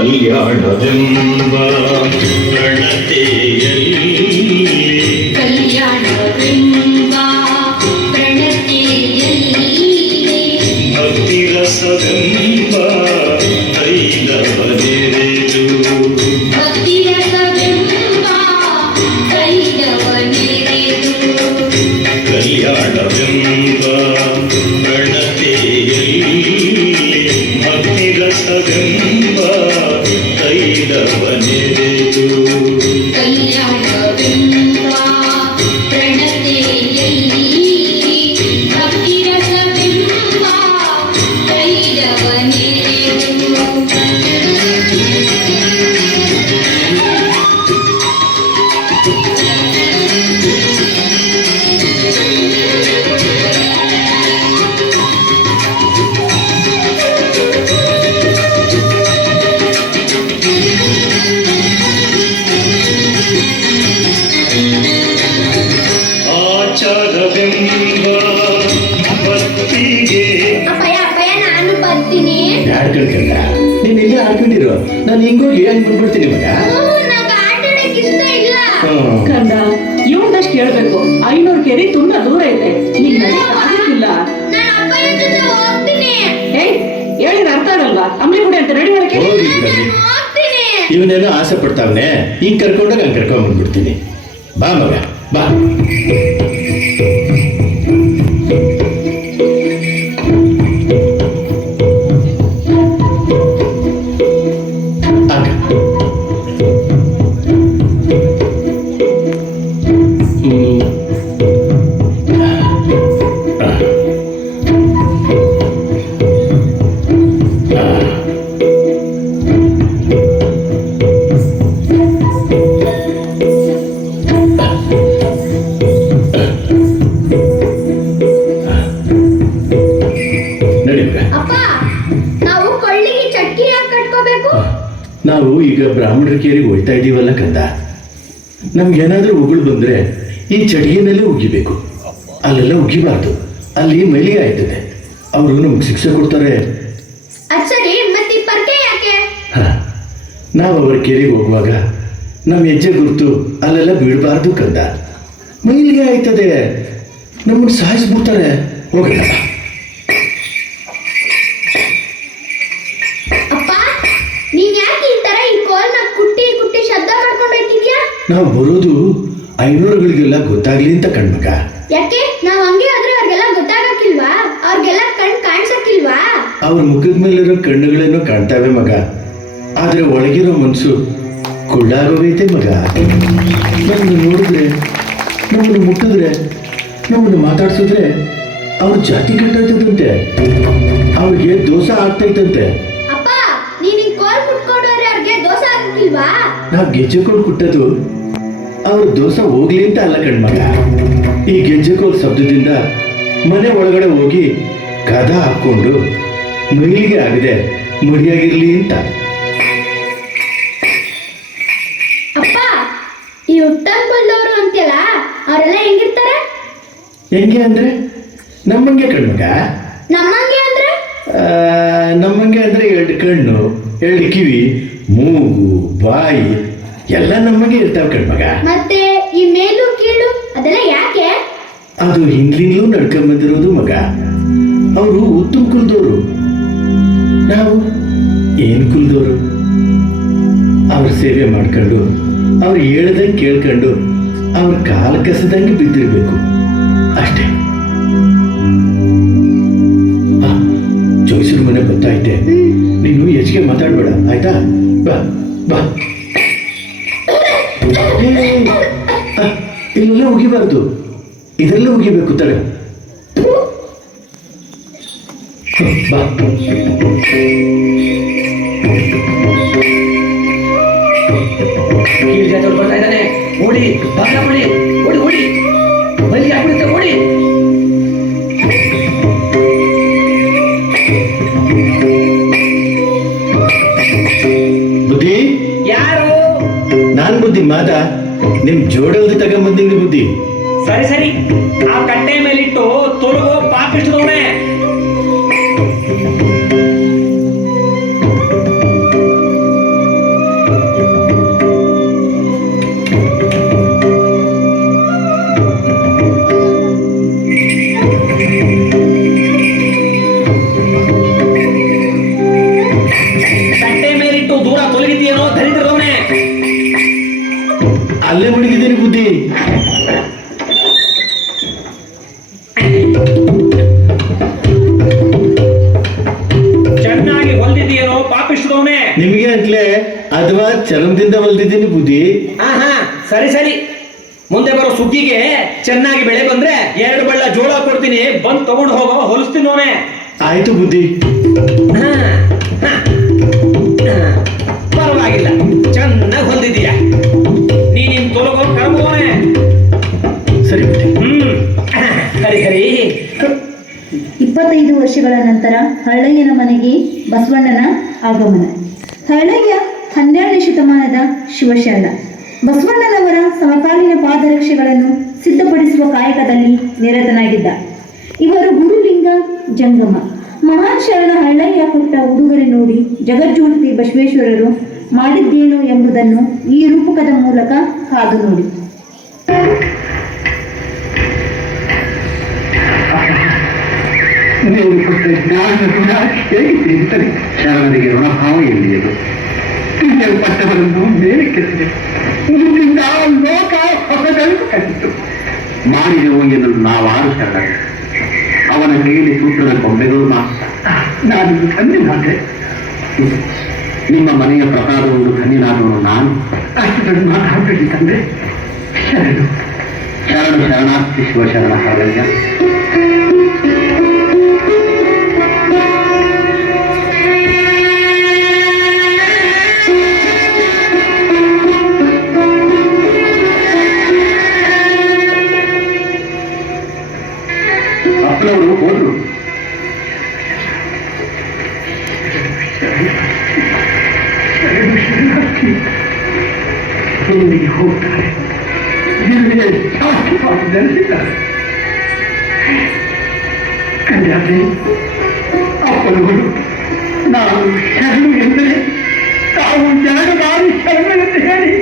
ಕಲ್ಯಾಣವೆಂಬ ಪ್ರಣತೆಯಲ್ಲಿ ಭಕ್ತಿರಸವೆಂಬ ತೈಲವನೆರೆದು ಕಲ್ಯಾಣವೆಂಬ ಪ್ರಣತೆಯಲ್ಲಿ ಭಕ್ತಿರಸವೆಂಬ ತೈಲವನೆರೆದು ಆಡ್ಕೊಳ್ಕಲ್ಲ ನೀನ್ ಇಲ್ಲೇ ಆಡ್ಕೊಂಡಿರೋ ನಾನು ಹಿಂಗೋಗಿ ಹಂಗ್ ಬಂದ್ಬಿಡ್ತೀನಿ ಮಗ. ಕಂದ ಇವನಷ್ಟು ಹೇಳ್ಬೇಕು. 500 ಕೆರೆ ತುಂಬಾ ದೂರ ಇದೆ, ನೀನ್ ಆಗಿಲ್ಲ. ಹೇಳಿದ್ರೆ ಅರ್ಥ ಆಗಲ್ವಾ? ಅಮ್ಮಿ ಗುಡಿ ಅಂತ ರೆಡಿ ಮಾಡಕ್ಕೆ ಇವನೇನೋ ಆಸೆ ಪಡ್ತಾವನೆ, ಹಿಂಗ್ ಕರ್ಕೊಂಡಾಗ ಹಂಗ್ ಕರ್ಕೊಂಡ್ ಬಂದ್ಬಿಡ್ತೀನಿ. ಬಾ ಮಗ ಬಾ. ನಾವು ಈಗ ಬ್ರಾಹ್ಮಣರ ಕೇರಿಗೆ ಹೋಗ್ತಾ ಇದೀವಲ್ಲ ಕಂದ, ನಮ್ಗೇನಾದ್ರೂ ಉಗುಳು ಬಂದ್ರೆ ಈ ಚಟಿಗೆನಲ್ಲೇ ಉಗಿಬೇಕು, ಅಲ್ಲೆಲ್ಲ ಉಗಿಬಾರ್ದು. ಅಲ್ಲಿ ಮೈಲಿಗೆ ಆಯ್ತದೆ, ಅವರು ನಮ್ಗೆ ಶಿಕ್ಷೆ ಕೊಡ್ತಾರೆ. ನಾವು ಅವರ ಕೇರಿಗೆ ಹೋಗುವಾಗ ನಮ್ಮ ಹೆಜ್ಜೆ ಗುರುತು ಅಲ್ಲೆಲ್ಲ ಬೀಳಬಾರ್ದು ಕಂದ. ಮೈಲಿಗೆ ಆಯ್ತದೆ, ನಮ್ಮನ್ನು ಸಾಯಿಸ್ಬಿಡ್ತಾರೆ. ಹೋಗಲ್ಲ ನಾವು ಬರೋದು 500ಗಳಿಗೆಲ್ಲ ಗೊತ್ತಾಗ್ಲಿ ಅಂತ ಕಣ್ಮಗ. ಯಾಕೆ ನಾವು ಹಂಗೆ ಆದ್ರೆ ಅವ್ರಿಗೆಲ್ಲ ಗೊತ್ತಾಗಕ್ಕಿಲ್ವಾ? ಅವ್ರಿಗೆಲ್ಲ ಕಾಣಿಸಕ್ಕಿಲ್ವಾ? ಅವ್ರ ಮುಖದ ಮೇಲಿರೋ ಕಣ್ಣುಗಳೇನೋ ಕಾಣ್ತಾವೆ ಮಗ, ಆದ್ರೆ ಒಳಗಿರೋ ಮನ್ಸು ಕುಳ್ಳಾಗೋಗೈತೆ ಮಗ. ನಮ್ಮನ್ನು ನೋಡಿದ್ರೆ, ನಮ್ಮನ್ನು ಮುಟ್ಟಿದ್ರೆ, ನಮ್ಮನ್ನು ಮಾತಾಡ್ಸಿದ್ರೆ ಅವ್ರ ಜಾತಿ ಕೆಟ್ಟೋಯ್ತದಂತೆ, ಅವ್ರಿಗೆ ದೋಷ ಆಗ್ತೈತಂತೆ. ಅಪ್ಪ ನೀನ್ ಕೋಲ್ ಕುಟ್ಕೊಂಡವ್ರೆ ಅವ್ರಿಗೆ ದೋಷ ಆಗ್ತಿಲ್ವಾ? ನಾವು ಗೆಜ್ಜೆಕೋಲ್ ಕುಟ್ಟದು ಅವ್ರ ದೋಷ ಹೋಗ್ಲಿ ಅಂತ ಅಲ್ಲ ಕಣ್ಮಗ. ಈ ಗೆಜ್ಜೆಕೋಲ್ ಶಬ್ದದಿಂದ ಮನೆ ಒಳಗಡೆ ಹೋಗಿ ಕದ ಹಾಕೊಂಡು ಮೈಲಿಗೆ ಆಗದೆ ಮಡಿಯಾಗಿರ್ಲಿ ಅಂತ. ಅಪ್ಪ ಈ ಉಟ್ಟಂಬಲ್ದವರು ಅಂತೆಲ್ಲ ಅವರೆಲ್ಲ ಹೆಂಗಿರ್ತಾರೆ? ಹೆಂಗೆ ಅಂದ್ರೆ ನಮ್ಮಂಗೆ ಕಣ್ಮಗ. ನಮ್ಮಂಗೆ ಅಂದ್ರೆ ನಮ್ಮಂಗೆ ಅಂದ್ರೆ 2 ಕಣ್ಣು, 2 ಕಿವಿ, ಮೂಗು, ಬಾಯಿ ಎಲ್ಲ ನಮಗೆ ಇರ್ತಾವ ಕಣ್ಮಗ. ಮತ್ತೆ ಈ ಮೇಲು ಕೀಳು ಅದೆಲ್ಲ ಯಾಕೆ? ಅದು ಹಿಂದ್ಲಿಂದಲೂ ನಡ್ಕೊಂಡ್ ಬಂದಿರೋದು ಮಗ. ಅವರು ಉತ್ತಮ ಕುಲದವರು, ನಾವು ಏನ್ ಕುಲದವರು. ಅವ್ರ ಸೇವೆ ಮಾಡ್ಕೊಂಡು, ಅವ್ರು ಹೇಳ್ದಂಗೆ ಕೇಳ್ಕೊಂಡು, ಅವ್ರ ಕಾಲ ಕಸದಂಗೆ ಬಿದ್ದಿರ್ಬೇಕು ಅಷ್ಟೇ. ಜೋಯಿಸರ ಮನೆ ಗೊತ್ತಾಯ್ತೆ, ನೀನು ಹೆಚ್ಚಿಗೆ ಮಾತಾಡ್ಬೇಡ ಆಯ್ತಾ? ಬಾ ಬಾ. ಇಲ್ಲೆಲ್ಲ ಉಗಿಬಾರ್ದು, ಇದೆಲ್ಲ ಉಗಿಬೇಕು. ತಡ ಬಾ. ಕೀಳ್ ಜಾತಿಯವ್ರು ಬರ್ತಾ ಇದ್ದಾನೆ. ಓಡಿ ಬಾಗ್ಲ ಬಳಿ ಓಡಿ ಓಡಿ ಬಲಿ ಆಗ್ಬಿಡುತ್ತೆ ಓಡಿ. ಬುದ್ಧಿ, ಯಾರು? ನಾನ್ ಬುದ್ಧಿ ಮಾದ ನಿಮ್ ಜೋಡಲ್ದು ತಗೊಂಬಂದಿನಿ ಬುದ್ಧಿ. ಸರಿ ಸರಿ, ಆ ಕಟ್ಟೆ ಮೇಲಿಟ್ಟು ತೊಲಗೋ ಪಾಪಿಷ್ಟದವನೇ. ಕಟ್ಟೆ ಮೇಲಿಟ್ಟು ದೂರ ತೊಲಗಿದೆಯೇನೋ ಧರಿದ್ರದವನೇ. ಅಲ್ಲೇ ಮುಳುಗಿದ್ದೀನಿ ಬುದ್ಧಿ. ಚೆನ್ನಾಗಿ ಹೊಲ್ದಿದೆಯೇನೋ ಪಾಪಿಷ್ಟದವನೇ. ನಿಮಗೆ ಅಂತಲೇ ಅಥವಾ ಚರ್ಮದಿಂದ ಹೊಲ್ದಿದ್ದೀನಿ ಬುದ್ಧಿ. ಹಾ ಸರಿ ಸರಿ, ಮುಂದೆ ಬರೋ ಸುಗ್ಗಿಗೆ ಚೆನ್ನಾಗಿ ಬೆಳೆ ಬಂದ್ರೆ 2 ಬಳ್ಳ ಜೋಳ ಕೊಡ್ತೀನಿ, ಬಂದ್ ತಗೊಂಡು ಹೋಗೋ, ಹೊಲಿಸ್ತೀನಿ ನೋನೆ. ಆಯ್ತು ಬುದ್ಧಿ. ಪರವಾಗಿಲ್ಲ, ಚೆನ್ನಾಗಿ ಹೊಲ್ದಿದೀಯ. ನೀನ್ ತೊಲಗೋ ಕರ್ಬೋನೆ. ಸರಿ ಬುದ್ಧಿ. ಹರಿ ಹರಿ. 25 ವರ್ಷಗಳ ನಂತರ ಹಳ್ಳಯ್ಯನ ಮನೆಗೆ ಬಸವಣ್ಣನ ಆಗಮನ. ಹಳ್ಳಯ್ಯ 12ನೇ ಶತಮಾನದ ಶಿವಶರಣ. ಬಸವಣ್ಣನವರ ಸಮಕಾಲೀನ ಪಾದರಕ್ಷೆಗಳನ್ನು ಸಿದ್ಧಪಡಿಸುವ ಕಾಯಕದಲ್ಲಿ ನಿರತನಾಗಿದ್ದ. ಇವರು ಗುರುಲಿಂಗ ಜಂಗಮ. ಮಹಾನ್ ಶರಣ ಹಳ್ಳಯ್ಯ ಕೊಟ್ಟ ಉಡುಗೊರೆ ನೋಡಿ ಜಗಜ್ಯೋತಿ ಬಸವೇಶ್ವರರು ಮಾಡಿದ್ದೇನು ಎಂಬುದನ್ನು ಈ ರೂಪಕದ ಮೂಲಕ ಕಾದು ನೋಡಿ. ನೀವು ಕೊಟ್ಟ ಜ್ಞಾನ ಋಣ ಹೇಗೆ ತೀರುತ್ತದೆ? ಶರಣರಿಗೆ ಋಣಭಾವ ಎಲ್ಲಿಯದು? ನೀವು ಪಟ್ಟವರನ್ನು ಮೇಲೆ ಕೆತ್ತಿದೆ, ಮುಂದಿನ ಲೋಕ ಹೊಸದನ್ನು ಕಟ್ಟಿತು. ಮಾಡಿದೆವು ಎನ್ನಲು ನಾವಾರು ಶರಣರು, ಅವನ ಕೈಯಲ್ಲಿ ಸೂತ್ರದ ಗೊಂಬೆಗಳು ಮಾತ್ರ. ನಾನು ಧನ್ಯನಾದೆ. ನಿಮ್ಮ ಮನೆಯ ಪ್ರಸಾದವನ್ನು ಧನ್ಯನಾದವನು ನಾನು. ಅಷ್ಟನ್ನು ಮಾತಾಡಬೇಡಿ ತಂದೆ. ಶರಣು ಶರಣು ಶರಣಾರ್ಥಿ ಶಿವಶರಣ ಹಳ್ಳಯ್ಯ. ಅಪ್ಪನವರು ಹೋದ್ರು. ಎಲ್ಲಿಗೆ ಹೋಗ್ತಾರೆ? ಎಲ್ಲಿಗೆ ಶಾಶ್ವತವಾಗಿ ನೆಲೆಸಿದ್ದಾರೆ? ಕನ್ಯಾದ್ರೆ ಅಪ್ಪನವರು ನಾನು ಶರಣು ಎಂದರೆ ತಾವು 2 ಬಾರಿ ಶರಣು ಎಂದು ಹೇಳಿ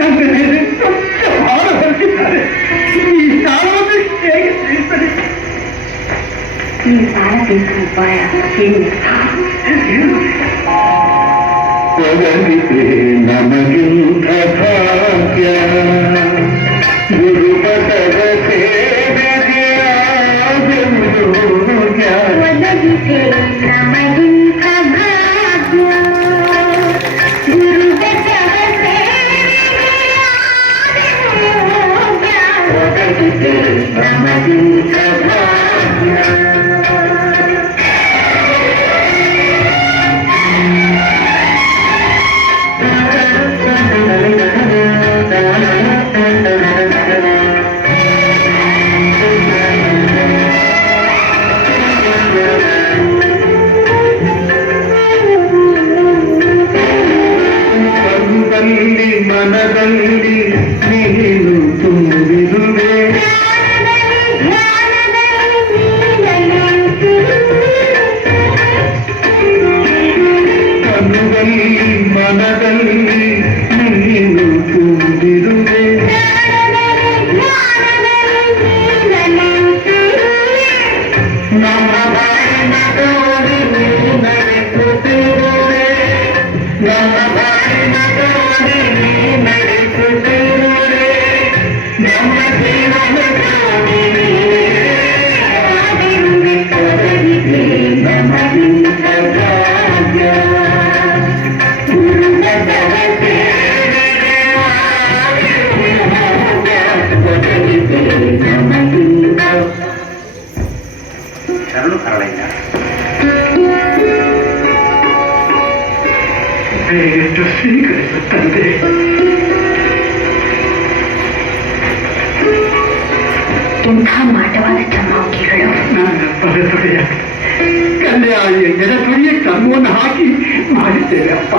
ನನ್ನ ಮೇಲೆ ಸ್ವಚ್ಛ ಭಾರ ಹೊರಟಿದ್ದಾರೆ. ಈ ಸಾಲವನ್ನು ಹೇಗೆ ತಿಳಿಸಲಿ? ಈ ಸಾಲ ಬೇಕು ಉಪಾಯ ಹೇಳಿ. ನಮಗಿಂತ ಭಾಗ್ಯ ಗುರುಪದದ ಸೇವೆಗೆ ಒದಗಿಸೆ ನಮಗಿಂತ ಭಾಗ್ಯ ಗುರುಬೆಟ್ಟದ ಒದಗಿಸೆ ನಮಗಿಂತ ಭಾಗ್ಯ. ಮನದಲ್ಲಿ ನೀನು ತುಂಬಿರುವೆ, ಕಣ್ಣುಗಳಲ್ಲಿ ಮನದಲ್ಲಿ ನೀನು ತುಂಬಿರುವೆ. ನಮ್ಮ ಬಾಳಿನ ತೋಡಿ ನೀ ನಡೆಸುತ್ತಿರುವೆ, ನಮ್ಮ ಬಾಳಿನ ತೋಡಿ ನೀ ನಡೆಸುತ್ತಿರುವೆ, ನಮ್ಮ ಜೀವನ ತೋಡಿ ನಮಗಿಂತ ಭಾಗ್ಯ ಗುರುಬೆಟ್ಟದ ಸೇವೆಗೆ ನಮಗಿಂತ. ಶರಣು ಹರಳಯ್ಯ. ದಯವಿಟ್ಟು ಸ್ವೀಕರಿಸುತ್ತಂತೆ. ಇಂಥ ಮಾಟವಾದ ಚಮ್ಮಾಕಿಗಳು ನನ್ನ ಪರತೊಡೆಯ ಕಲ್ಯಾಣಿಯ ಎಡತೊಡೆಯ ಚರ್ಮವನ್ನು ಹಾಕಿ ಮಾಡಿದ್ದೇವೆ ಅಪ್ಪ.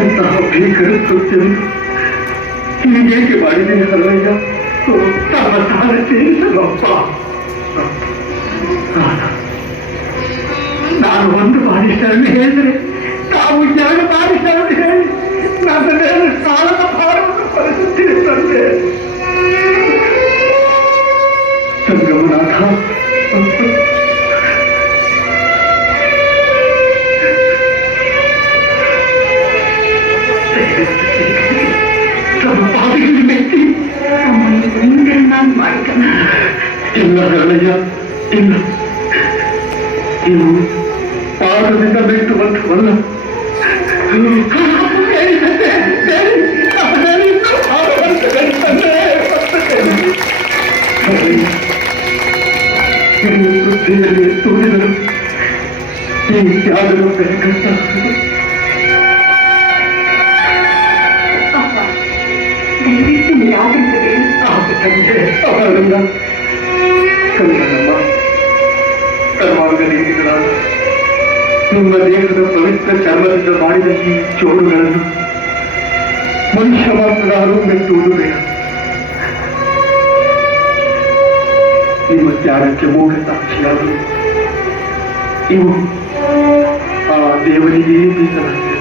ಎಂತಹ ಭೀಕರ ಕೃತ್ಯವನ್ನು ಹೀಗೇಕೆ ಮಾಡಿದ್ದೇನೆ ಹರವಯ್ಯ. ತಮ್ಮ ಸಾಲ ತೀರಿಸಲು ಅಪ್ಪ. ನಾನು ಒಂದು ಬಾರಿಷ್ಟರನ್ನು ಹೇಳಿದರೆ ತಾವು ಎರಡು ಬಾರಿಷ್ಟರನ್ನು ಹೇಳಿ ನನ್ನ ಮೇಲೆ ಸಾಲದ ಭಾರವನ್ನು ಪರಿಸುತ್ತಿರುತ್ತಂತೆ. ಸಂಗಮನಾಥ, ತಮ್ಮ ಪಾದಗಳಿಗೆ ಮೆಚ್ಚಿ ನಾನು ಮಾಡಿದ್ದೇನೆ. ಇಲ್ಲ ಹರಳಯ್ಯ, ಇಲ್ಲ. ಇದು ಪಾದದಿಂದ ಮೆಟ್ಟುವಂಥವಲ್ಲ. ತೋರಿದರು ಈ ತ್ಯಾಗದ ಕಷ್ಟ ಅಪ್ಪ, ದಯವಿಟ್ಟು ನಿರಾಕರಿಸಬೇಡಿ. ಆಗುತ್ತಂತೆ ಅವರಲ್ಲ. ಕನ್ನಡಮ್ಮ, ಕರ್ಮಾರ್ಗನಿಗಳಾದ ನಿಮ್ಮ ದೇಹದ ಪವಿತ್ರ ಚರ್ಮದಿಂದ ಮಾಡಿದ ಈ ಚೋರುಗಳನ್ನು ಮನುಷ್ಯ ಮಾತ್ರನಾರು ಮೆಟ್ಟುವುದು ಬೇಡ. ನಿಮ್ಮ ತ್ಯಾಗಕ್ಕೆ ಮೂಲ ಸಾಕ್ಷಿಯಾದರು. ಇವು ಆ ದೇವರಿಗೆ ಮೀಸಲಾಗಿದೆ.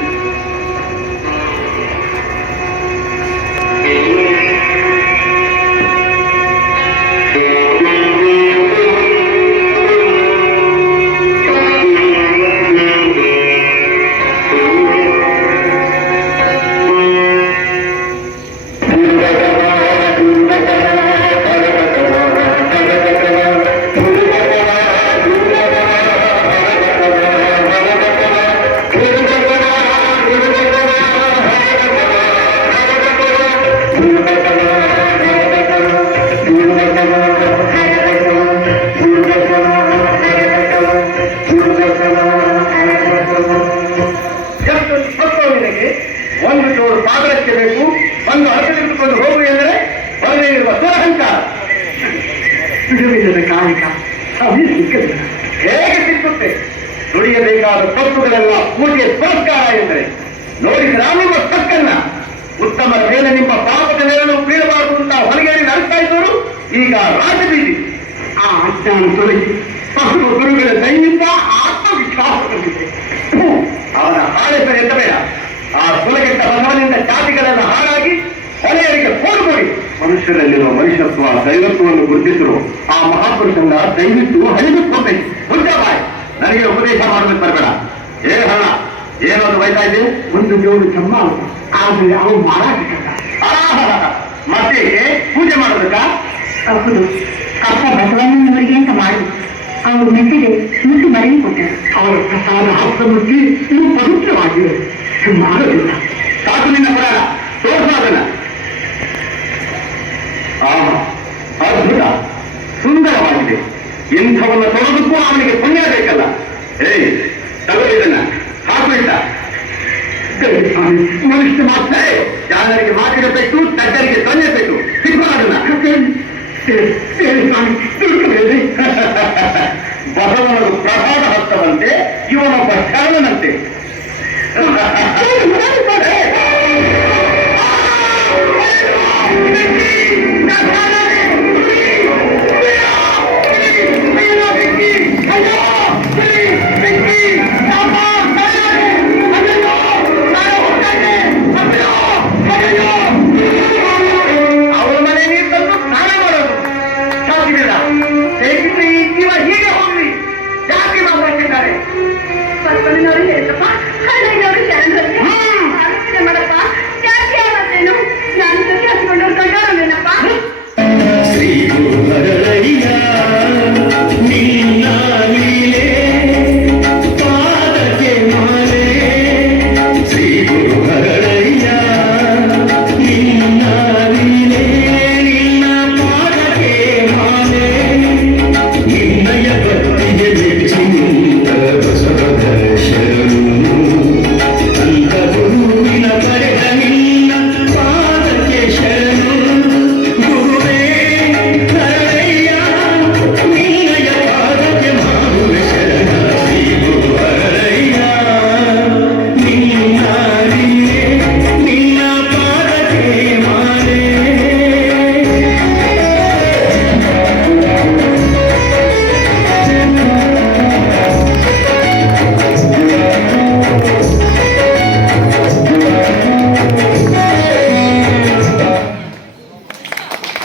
ಒಂದು ಜೋಡು ಪಾದರಕ್ಕೆ ಬೇಕು, ಒಂದು ಅಳತೆ ತೆಗೆದುಕೊಂಡು ಹೋಗು ಎಂದರೆ ಹೊರಗೆ ಇರುವ ದುರಹಂಕಾರ. ಕಾಯಕ ಅದೇ ಸಿಕ್ಕಲಿಲ್ಲ. ಹೇಗೆ ಸಿಕ್ಕುತ್ತೆ? ದುಡಿಯಬೇಕಾದ ತತ್ವಗಳೆಲ್ಲ ಪೂಜೆ ಪುರಸ್ಕಾರ ಎಂದರೆ ನೋಡಿದ್ರ ನಿಮ್ಮ ತಕ್ಕನ್ನ. ಉತ್ತಮರ ಮೇಲೆ ನಿಮ್ಮ ಪಾಪದ ನೆರಳು ಬೀಳಬಾರದು ಅಂತ ಹೊರಗೇರಿ ನಡೆಸ್ತಾ ಇದ್ದವರು ಈಗ ರಾಜಬೀದಿ. ಆ ಅಜ್ಞಾನ ತೊಲಗಿ ಪಶು ಗುರುಗಳ ದೈನಿಕ ಆತ್ಮವಿಶ್ವಾಸ ಬಂದಿದೆ. ಅವನ ಹಾಳೆಸರು ಎಂದ ಬೇಡ. ಆ ಸುಲಗೆಟ್ಟ ಬಸವನಿಂದ ಜಾತಿಗಳೆಲ್ಲ ಹಾಳಾಗಿ ಹೊಲೆಯರಿಗೆ ಕೋಡುಕೊಡಿ. ಮನುಷ್ಯರಲ್ಲಿರುವ ಮನುಷ್ಯತ್ವ ದೈವತ್ವವನ್ನು ಗುರುತಿಸಲು ಆ ಮಹಾಪುರುಷನ ದಯವಿಟ್ಟು ಹರಿದುಕೊಡ್ಬೇಕು. ಮುಂಜಾಬಾಯ್, ನನಗೆ ಉಪದೇಶ ಮಾಡಬೇಕು ಬರಬೇಡ. ಹಣ ಏನೊಂದು ಬೈತಾ ಇದೆ? ಒಂದು ಜೋಡು ಚಮ್ಮ ಆದರೆ ಅವು ಮಾರಾಟಕ್ಕ. ಮತ್ತೆ ಪೂಜೆ ಮಾಡೋದಕ್ಕ? ಹೌದು, ಅಪ್ಪ ಬಸವಣ್ಣನವರಿಗೆ ಅಂತ ಮಾಡಿ ಅವರು ಮೆಟ್ಟಿಗೆ ಮುಟ್ಟು ಮರಳಿ ಕೊಟ್ಟರು. ಅವರ ಪ್ರಸಾದ ಹಸ್ತ ಮುಚ್ಚಿ ಇವು ಪವಿತ್ರವಾಗಿವೆ. ಮಾಡೋದಿಲ್ಲ. ಸಾಕು ನಿನ್ನ ಪುರಾಣ, ತೋರಿಸೋದನ್ನ. ಅದ್ಭುತ, ಸುಂದರವಾಗಿದೆ. ಇಂಥವನ್ನ ತೊಡೋದಕ್ಕೂ ಅವನಿಗೆ ಪುಣ್ಯ ಬೇಕಲ್ಲ. ತಗೋದಿದ್ದನ್ನ ಹಾಕು ಇಷ್ಟ. ಮನುಷ್ಯ ಮಾತ್ರ ಜಾನರಿಗೆ ಮಾತಿರಬೇಕು, ತಜ್ಜರಿಗೆ ಸೊನ್ನೆಬೇಕು. ಸಿಕ್ಕೋದನ್ನ ಬಸವನದು ಪ್ರಸಾದ ಹಸ್ತವಂತೆ, ಇವನೊಬ್ಬ ಶರಣನಂತೆ.